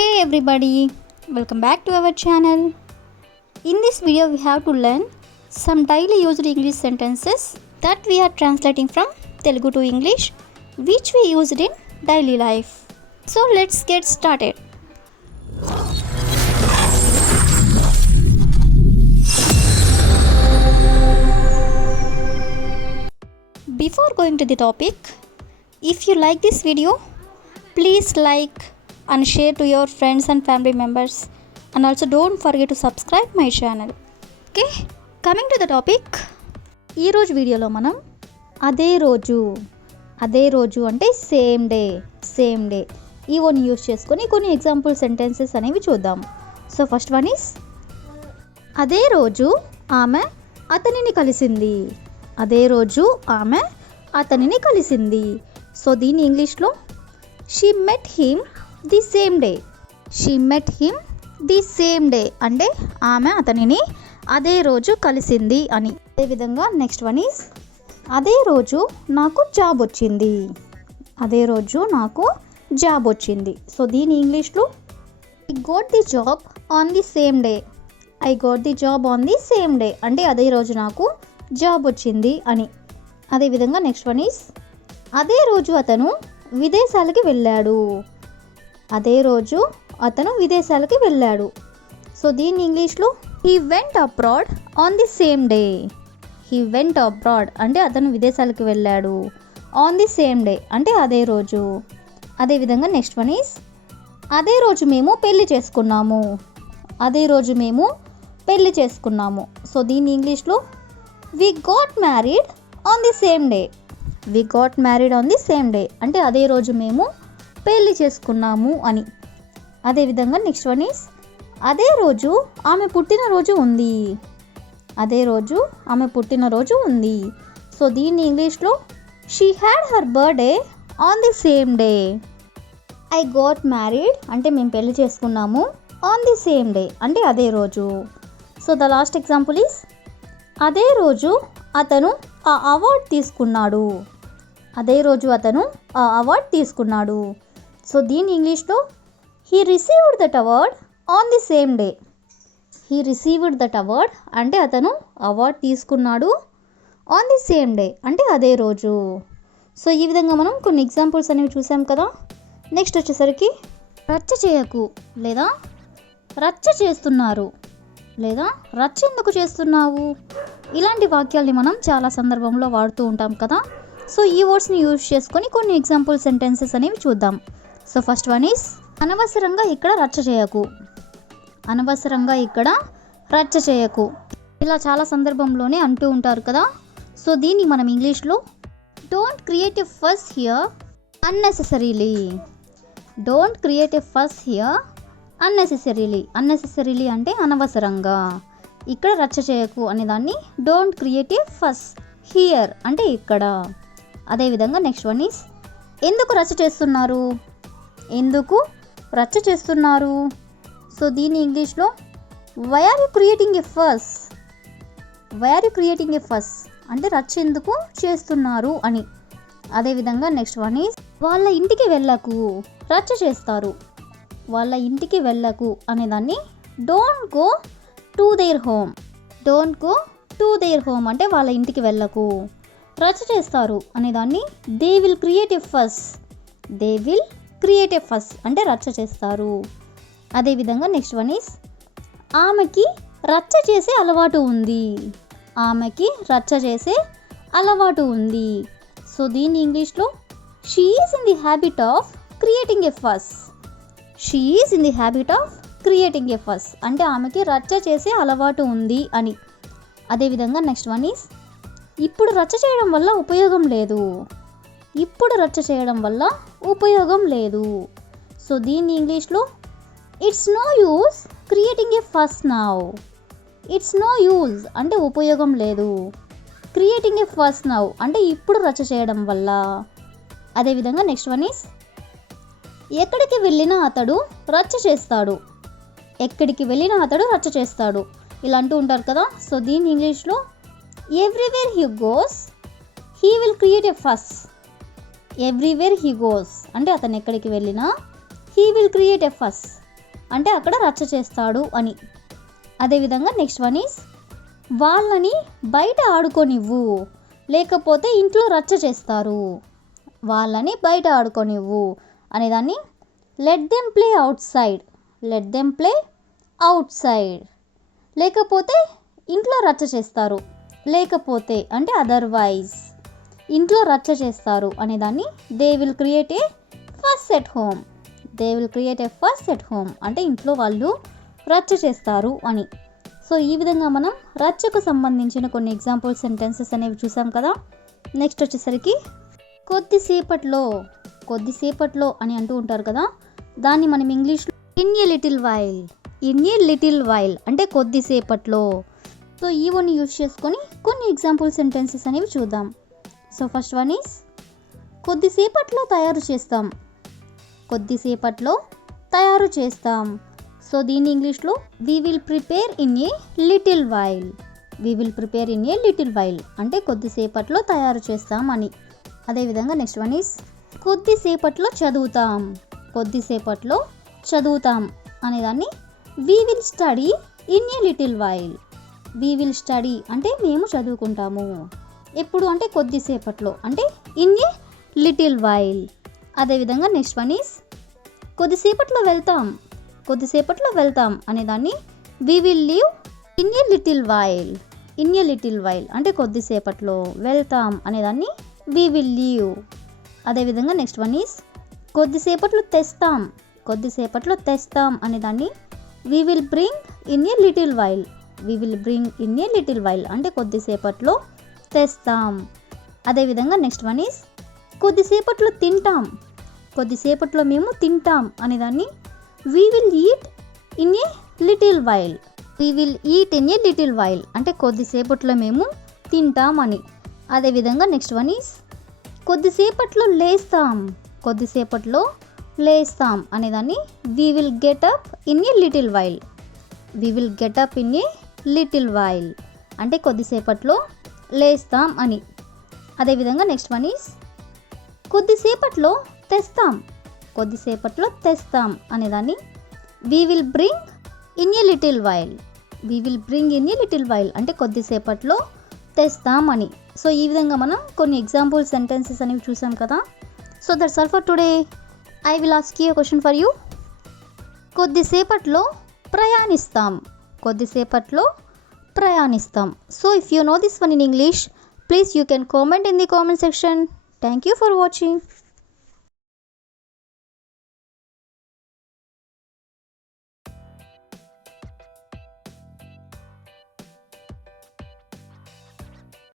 Hey everybody, welcome back to our channel. In this video we have to learn some daily used English sentences that we are translating from Telugu to English which we used in daily life. So let's get started. Before going to the topic, if you like this video, please like and share to your friends and family members, and also don't forget to subscribe my channel. Okay, coming to the topic, ఈ రోజు వీడియోలో మనం అదే రోజు అంటే same day ఈ one use చేసుకొని కొన్ని ఎగ్జాంపుల్ సెంటెన్సెస్ అనేవి చూద్దాం. సో ఫస్ట్ వన్ ఈస్ అదే రోజు ఆమె అతనిని కలిసింది. అదే రోజు ఆమె అతనిని కలిసింది. సో దీని ఇంగ్లీష్లో she met him the same day. She met him the same day అంటే ఆమె అతనిని అదే రోజు కలిసింది అని. అదేవిధంగా నెక్స్ట్ వన్ ఈజ్ అదే రోజు నాకు జాబ్ వచ్చింది. అదే రోజు నాకు జాబ్ వచ్చింది. సో దీని ఇంగ్లీష్లో I got the job on the same day. I got the job on the same day అంటే అదే రోజు నాకు జాబ్ వచ్చింది అని. అదేవిధంగా నెక్స్ట్ వన్ ఈజ్ అదే రోజు అతను విదేశాలకి వెళ్ళాడు. అదే రోజు అతను విదేశాలకి వెళ్ళాడు. సో దీని ఇంగ్లీష్లో he went abroad on the same day. He went abroad అంటే అతను విదేశాలకు వెళ్ళాడు. ఆన్ ది సేమ్ డే అంటే అదే రోజు. అదేవిధంగా నెక్స్ట్ వన్ ఈజ్ అదే రోజు మేము పెళ్లి చేసుకున్నాము. అదే రోజు మేము పెళ్లి చేసుకున్నాము. సో దీని ఇంగ్లీష్లో we got married on the same day. We got married on the same day అంటే అదే రోజు మేము పెళ్లి చేసుకున్నాము అని. అదేవిధంగా నెక్స్ట్ వన్ ఈస్ అదే రోజు ఆమె పుట్టినరోజు ఉంది. అదే రోజు ఆమె పుట్టినరోజు ఉంది. సో దీన్ని ఇంగ్లీష్లో she had her birthday on the same day. I got married అంటే మేము పెళ్లి చేసుకున్నాము. ఆన్ ది సేమ్ డే అంటే అదే రోజు. So the last example is అదే రోజు అతను ఆ అవార్డ్ తీసుకున్నాడు. అదే రోజు అతను ఆ అవార్డ్ తీసుకున్నాడు. సో దీని ఇంగ్లీష్లో he received that award on the same day. He received that award అంటే అతను అవార్డ్ తీసుకున్నాడు. ఆన్ ది సేమ్ డే అంటే అదే రోజు. సో ఈ విధంగా మనం కొన్ని ఎగ్జాంపుల్స్ అనేవి చూసాం కదా. నెక్స్ట్ వచ్చేసరికి రచ్చ చేయకు లేదా రచ్చ చేస్తున్నారు లేదా రచ్చ ఎందుకు చేస్తున్నావు ఇలాంటి వాక్యాల్ని మనం చాలా సందర్భంలో వాడుతూ ఉంటాం కదా. సో ఈ వర్డ్స్ని యూజ్ చేసుకొని కొన్ని ఎగ్జాంపుల్ సెంటెన్సెస్ అనేవి చూద్దాం. సో ఫస్ట్ వన్ ఈస్ అనవసరంగా ఇక్కడ రచ్చ చేయకు. అనవసరంగా ఇక్కడ రచ్చ చేయకు ఇలా చాలా సందర్భంలోనే అంటూ ఉంటారు కదా. సో దీన్ని మనం ఇంగ్లీష్లో డోంట్ క్రియేట్ ఎ ఫస్ here unnecessarily. Don't create a ఫస్ హియర్ అన్నెసెసరీలీ. అన్నెసెసరీలీ అంటే అనవసరంగా. ఇక్కడ రచ్చ చేయకు అనే దాన్ని డోంట్ క్రియేట్ ఎ ఫస్ హియర్ అంటే ఇక్కడ. అదేవిధంగా నెక్స్ట్ వన్ ఈస్ ఎందుకు రచ్చ చేస్తున్నారు. ఎందుకు రచ్చ చేస్తున్నారు. సో దీని ఇంగ్లీష్లో why are you creating a fuss. Why are you creating a fuss అంటే రచ్చ ఎందుకు చేస్తున్నారు అని. అదేవిధంగా నెక్స్ట్ వన్ ఈస్ వాళ్ళ ఇంటికి వెళ్ళకు రచ్చ చేస్తారు. వాళ్ళ ఇంటికి వెళ్ళకు అనేదాన్ని don't go to their home. Don't go to their home అంటే వాళ్ళ ఇంటికి వెళ్ళకు రచ్చ చేస్తారు అనేదాన్ని దే విల్ క్రియేట్ ఎ ఫస్. They will create a fuss అంటే రచ్చ చేస్తారు. అదేవిధంగా నెక్స్ట్ వన్ ఈస్ ఆమెకి రచ్చ చేసే అలవాటు ఉంది. ఆమెకి రచ్చ చేసే అలవాటు ఉంది. సో దీని ఇంగ్లీష్లో she is in the habit of creating a fuss. She is in the habit of creating a fuss అంటే ఆమెకి రచ్చ చేసే అలవాటు ఉంది అని. అదేవిధంగా నెక్స్ట్ వన్ ఈస్ ఇప్పుడు రచ్చ చేయడం వల్ల ఉపయోగం లేదు. ఇప్పుడు రచ్చ చేయడం వల్ల ఉపయోగం లేదు. సో దీన్ని ఇంగ్లీష్లో it's no use creating a fuss now. It's no use అంటే ఉపయోగం లేదు. క్రియేటింగ్ ఎ ఫస్ నౌ అంటే ఇప్పుడు రచ్చ చేయడం వల్ల. అదేవిధంగా నెక్స్ట్ వన్ ఈస్ ఎక్కడికి వెళ్ళినా అతడు రచ్చ చేస్తాడు. ఎక్కడికి వెళ్ళినా అతడు రచ్చ చేస్తాడు ఇలా అంటూ ఉంటారు కదా. సో దీని ఇంగ్లీష్లో everywhere he goes he will create a fuss. Everywhere he goes అంటే అతను ఎక్కడికి వెళ్ళినా he will create a fuss అంటే అక్కడ రచ్చ చేస్తాడు అని. అదేవిధంగా నెక్స్ట్ వన్ ఈజ్ వాళ్ళని బయట ఆడుకోనివ్వు, లేకపోతే ఇంట్లో రచ్చ చేస్తారు. వాళ్ళని బయట ఆడుకోనివ్వు అనేదాన్ని let them play out side, let them play out side. లేకపోతే ఇంట్లో రచ్చ చేస్తారు, లేకపోతే అంటే అదర్వైజ్ ఇంట్లో రచ్చ చేస్తారు అనేదాన్ని దే విల్ క్రియేట్ ఏ ఫస్ at home, they will create a ఫస్ ఎట్ హోమ్ అంటే ఇంట్లో వాళ్ళు రచ్చ చేస్తారు అని. సో ఈ విధంగా మనం రచ్చకు సంబంధించిన కొన్ని ఎగ్జాంపుల్ సెంటెన్సెస్ అనేవి చూసాం కదా. నెక్స్ట్ వచ్చేసరికి కొద్దిసేపట్లో, కొద్దిసేపట్లో అని అంటూ ఉంటారు కదా, దాన్ని మనం ఇంగ్లీష్లో in a little while, in a little while అంటే కొద్దిసేపట్లో. సో ఈ వన్ యూజ్ చేసుకొని కొన్ని ఎగ్జాంపుల్ సెంటెన్సెస్ అనేవి చూద్దాం. సో ఫస్ట్ వన్ ఈస్ కొద్దిసేపట్లో తయారు చేస్తాం, కొద్దిసేపట్లో తయారు చేస్తాం. సో దీన్ని ఇంగ్లీష్లో we will prepare in a little while, we will prepare in a little while అంటే కొద్దిసేపట్లో తయారు చేస్తాం అని. అదేవిధంగా నెక్స్ట్ వన్ ఈస్ కొద్దిసేపట్లో చదువుతాం, కొద్దిసేపట్లో చదువుతాం అనేదాన్ని we will study in a little while, we will study అంటే మేము చదువుకుంటాము. ఎప్పుడు అంటే కొద్దిసేపట్లో అంటే ఇన్ ఏ లిటిల్ వైల్. అదేవిధంగా నెక్స్ట్ వన్ ఈస్ కొద్దిసేపట్లో వెళ్తాం, కొద్దిసేపట్లో వెళ్తాం అనేదాన్ని we will leave in a little while, in a little while అంటే కొద్దిసేపట్లో వెళ్తాం అనేదాన్ని వీ విల్ లీవ్. అదేవిధంగా నెక్స్ట్ వన్ ఈస్ కొద్దిసేపట్లో తెస్తాం, కొద్దిసేపట్లో తెస్తాం అనేదాన్ని we will bring in a little while, we will bring in a little while అంటే కొద్దిసేపట్లో తెస్తాం. అదేవిధంగా నెక్స్ట్ వన్ ఈస్ కొద్దిసేపట్లో తింటాం, కొద్దిసేపట్లో మేము తింటాం అనేదాన్ని we will eat in a little while, we will eat in a little while అంటే కొద్దిసేపట్లో మేము తింటాం అని. అదేవిధంగా నెక్స్ట్ వన్ ఈస్ కొద్దిసేపట్లో లేస్తాం, కొద్దిసేపట్లో లేస్తాం అనేదాన్ని we will get up in a little while, we will get up in a little while అంటే కొద్దిసేపట్లో లేస్తాం అని. అదేవిధంగా నెక్స్ట్ వన్ ఈస్ కొద్దిసేపట్లో తెస్తాం, కొద్దిసేపట్లో తెస్తాం అనేదాన్ని we will bring in a little while, we will bring in a little while అంటే కొద్దిసేపట్లో తెస్తాం అని. సో ఈ విధంగా మనం కొన్ని ఎగ్జాంపుల్ సెంటెన్సెస్ అనేవి చూసాం కదా. So that's all for today. I will ask you a question for you. కొద్దిసేపట్లో ప్రయాణిస్తాం, కొద్దిసేపట్లో ప్రయాణిస్తాం. So if you know this one in English, please you can comment in the comment section. Thank you for watching.